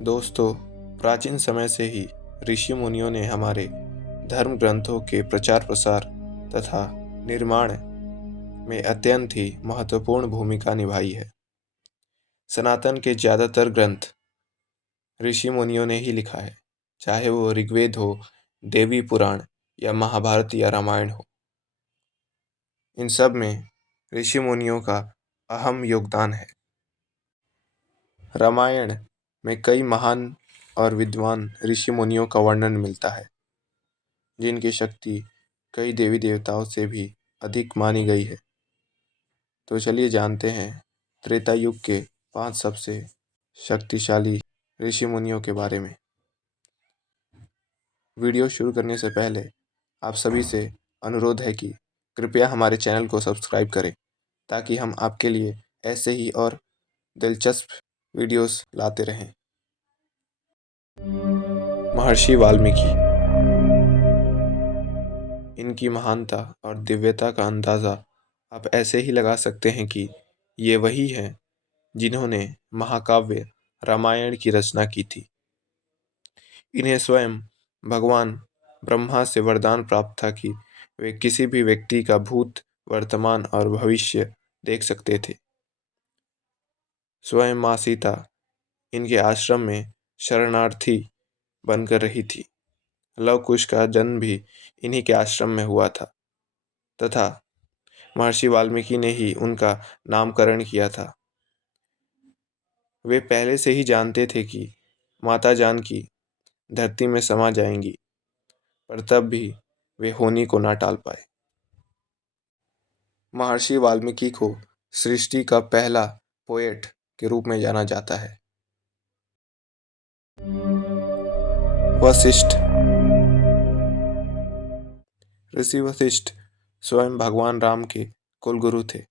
दोस्तों, प्राचीन समय से ही ऋषि मुनियों ने हमारे धर्म ग्रंथों के प्रचार प्रसार तथा निर्माण में अत्यंत ही महत्वपूर्ण भूमिका निभाई है। सनातन के ज़्यादातर ग्रंथ ऋषि मुनियों ने ही लिखा है, चाहे वो ऋग्वेद हो, देवी पुराण या महाभारत या रामायण हो। इन सब में ऋषि मुनियों का अहम योगदान है। रामायण में कई महान और विद्वान ऋषि मुनियों का वर्णन मिलता है, जिनकी शक्ति कई देवी देवताओं से भी अधिक मानी गई है। तो चलिए जानते हैं त्रेता युग के 5 सबसे शक्तिशाली ऋषि मुनियों के बारे में। वीडियो शुरू करने से पहले आप सभी से अनुरोध है कि कृपया हमारे चैनल को सब्सक्राइब करें, ताकि हम आपके लिए ऐसे ही और दिलचस्प वीडियोस लाते रहें। महर्षि वाल्मीकि। इनकी महानता और दिव्यता का अंदाज़ा आप ऐसे ही लगा सकते हैं कि ये वही हैं जिन्होंने महाकाव्य रामायण की रचना की थी। इन्हें स्वयं भगवान ब्रह्मा से वरदान प्राप्त था कि वे किसी भी व्यक्ति का भूत, वर्तमान और भविष्य देख सकते थे। स्वयं माँ सीता इनके आश्रम में शरणार्थी बनकर रही थी। लव कुश का जन्म भी इन्हीं के आश्रम में हुआ था तथा महर्षि वाल्मीकि ने ही उनका नामकरण किया था। वे पहले से ही जानते थे कि माता जानकी धरती में समा जाएंगी, पर तब भी वे होनी को ना टाल पाए। महर्षि वाल्मीकि को सृष्टि का पहला पोएट के रूप में जाना जाता है। वशिष्ठ। ऋषि वशिष्ठ स्वयं भगवान राम के कुलगुरु थे।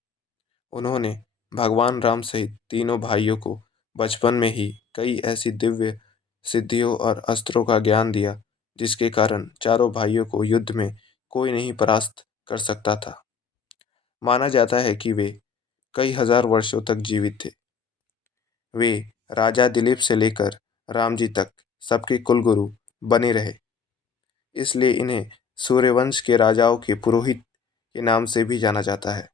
उन्होंने भगवान राम सहित तीनों भाइयों को बचपन में ही कई ऐसी दिव्य सिद्धियों और अस्त्रों का ज्ञान दिया, जिसके कारण चारों भाइयों को युद्ध में कोई नहीं परास्त कर सकता था। माना जाता है कि वे कई हजार वर्षों तक जीवित थे। वे राजा दिलीप से लेकर राम जी तक सबके कुलगुरु बने रहे। इसलिए इन्हें सूर्यवंश के राजाओं के पुरोहित के नाम से भी जाना जाता है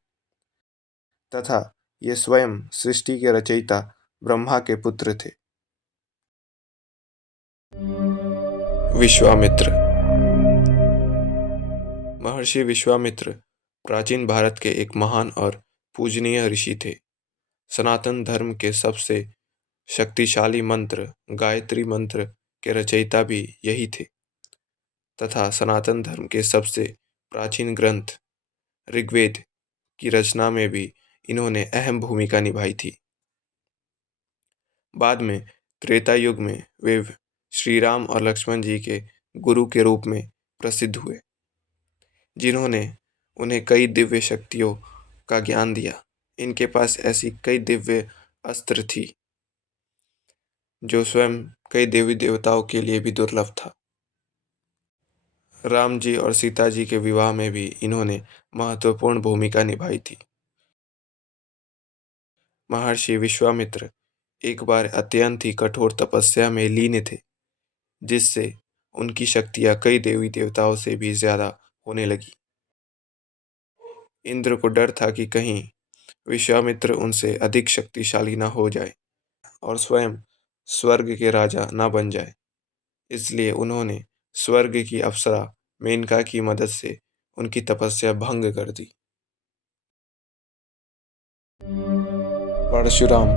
तथा ये स्वयं सृष्टि के रचयिता ब्रह्मा के पुत्र थे। विश्वामित्र। महर्षि विश्वामित्र प्राचीन भारत के एक महान और पूजनीय ऋषि थे। सनातन धर्म के सबसे शक्तिशाली मंत्र गायत्री मंत्र के रचयिता भी यही थे तथा सनातन धर्म के सबसे प्राचीन ग्रंथ ऋग्वेद की रचना में भी इन्होंने अहम भूमिका निभाई थी। बाद में त्रेता युग में वे श्री राम और लक्ष्मण जी के गुरु के रूप में प्रसिद्ध हुए, जिन्होंने उन्हें कई दिव्य शक्तियों का ज्ञान दिया। इनके पास ऐसी कई दिव्य अस्त्र थी जो स्वयं कई देवी देवताओं के लिए भी दुर्लभ था। राम जी और सीता जी के विवाह में भी इन्होंने महत्वपूर्ण भूमिका निभाई थी। महर्षि विश्वामित्र एक बार अत्यंत ही कठोर तपस्या में लीन थे, जिससे उनकी शक्तियां कई देवी देवताओं से भी ज्यादा होने लगी। इंद्र को डर था कि कहीं विश्वामित्र उनसे अधिक शक्तिशाली न हो जाए और स्वयं स्वर्ग के राजा न बन जाए। इसलिए उन्होंने स्वर्ग की अप्सरा मेनका की मदद से उनकी तपस्या भंग कर दी। परशुराम।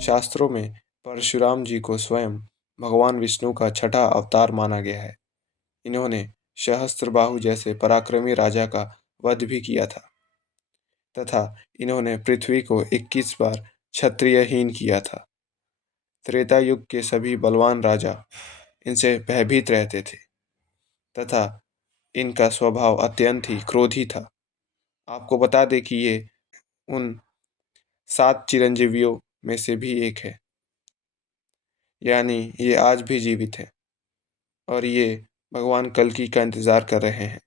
शास्त्रों में परशुराम जी को स्वयं भगवान विष्णु का छठा अवतार माना गया है। इन्होंने सहस्त्रबाहु जैसे पराक्रमी राजा का वध भी किया था तथा इन्होंने पृथ्वी को 21 बार क्षत्रियहीन किया था। त्रेता युग के सभी बलवान राजा इनसे भयभीत रहते थे तथा इनका स्वभाव अत्यंत ही क्रोधी था। आपको बता दें कि ये उन 7 चिरंजीवियों में से भी एक है, यानी ये आज भी जीवित है और ये भगवान कल्कि का इंतजार कर रहे हैं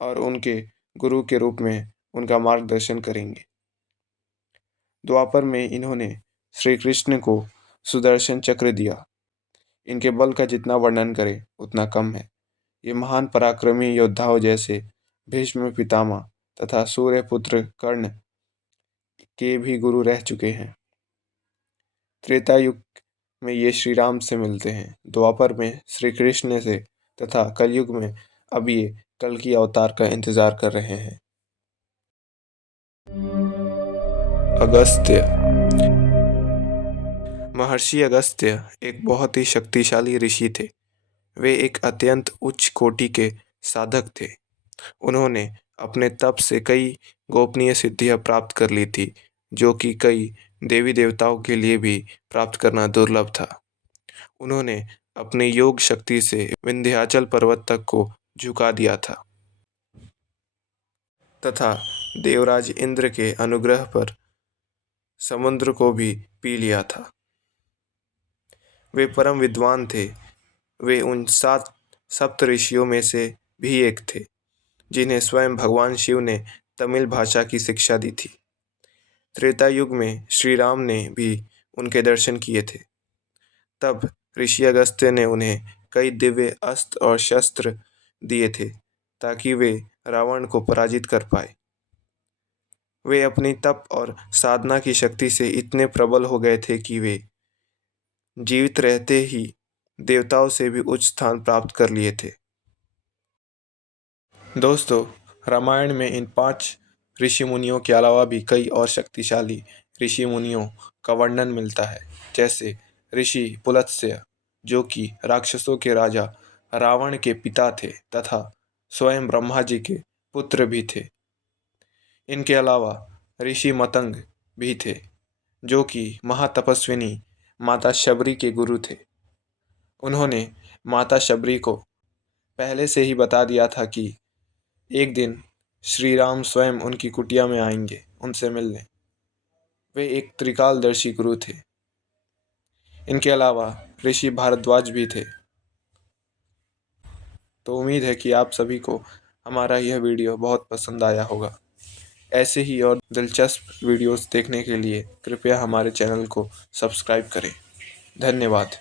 और उनके गुरु के रूप में उनका मार्गदर्शन करेंगे। द्वापर में इन्होंने श्री कृष्ण को सुदर्शन चक्र दिया। इनके बल का जितना वर्णन करें उतना कम है। ये महान पराक्रमी योद्धाओं जैसे भीष्म पितामह तथा सूर्यपुत्र कर्ण के भी गुरु रह चुके हैं। त्रेता युग में ये श्री राम से मिलते हैं, द्वापर में श्री कृष्ण से तथा कलयुग में अब ये कल की अवतार का इंतजार कर रहे हैं। अगस्त्य। महर्षि अगस्त्य एक बहुत ही शक्तिशाली ऋषि थे। वे एक अत्यंत उच्च कोटि के साधक थे। उन्होंने अपने तप से कई गोपनीय सिद्धियां प्राप्त कर ली थी, जो कि कई देवी देवताओं के लिए भी प्राप्त करना दुर्लभ था। उन्होंने अपनी योग शक्ति से विंध्याचल पर्वत तक को झुका दिया था तथा देवराज इंद्र के अनुग्रह पर समुद्र को भी पी लिया था। वे परम विद्वान थे। वे उन 7 सप्त ऋषियों में से भी एक थे जिन्हें स्वयं भगवान शिव ने तमिल भाषा की शिक्षा दी थी। त्रेता युग में श्री राम ने भी उनके दर्शन किए थे। तब ऋषि अगस्त्य ने उन्हें कई दिव्य अस्त्र और शस्त्र दिए थे ताकि वे रावण को पराजित कर पाए। वे अपनी तप और साधना की शक्ति से इतने प्रबल हो गए थे कि वे जीवित रहते ही देवताओं से भी उच्च स्थान प्राप्त कर लिए थे। दोस्तों, रामायण में इन 5 ऋषि मुनियों के अलावा भी कई और शक्तिशाली ऋषि मुनियों का वर्णन मिलता है, जैसे ऋषि पुलत्स्य, जो कि राक्षसों के राजा रावण के पिता थे तथा स्वयं ब्रह्मा जी के पुत्र भी थे। इनके अलावा ऋषि मतंग भी थे, जो कि महातपस्विनी माता शबरी के गुरु थे। उन्होंने माता शबरी को पहले से ही बता दिया था कि एक दिन श्री राम स्वयं उनकी कुटिया में आएंगे उनसे मिलने। वे एक त्रिकालदर्शी गुरु थे। इनके अलावा ऋषि भारद्वाज भी थे। तो उम्मीद है कि आप सभी को हमारा यह वीडियो बहुत पसंद आया होगा। ऐसे ही और दिलचस्प वीडियोस देखने के लिए कृपया हमारे चैनल को सब्सक्राइब करें। धन्यवाद।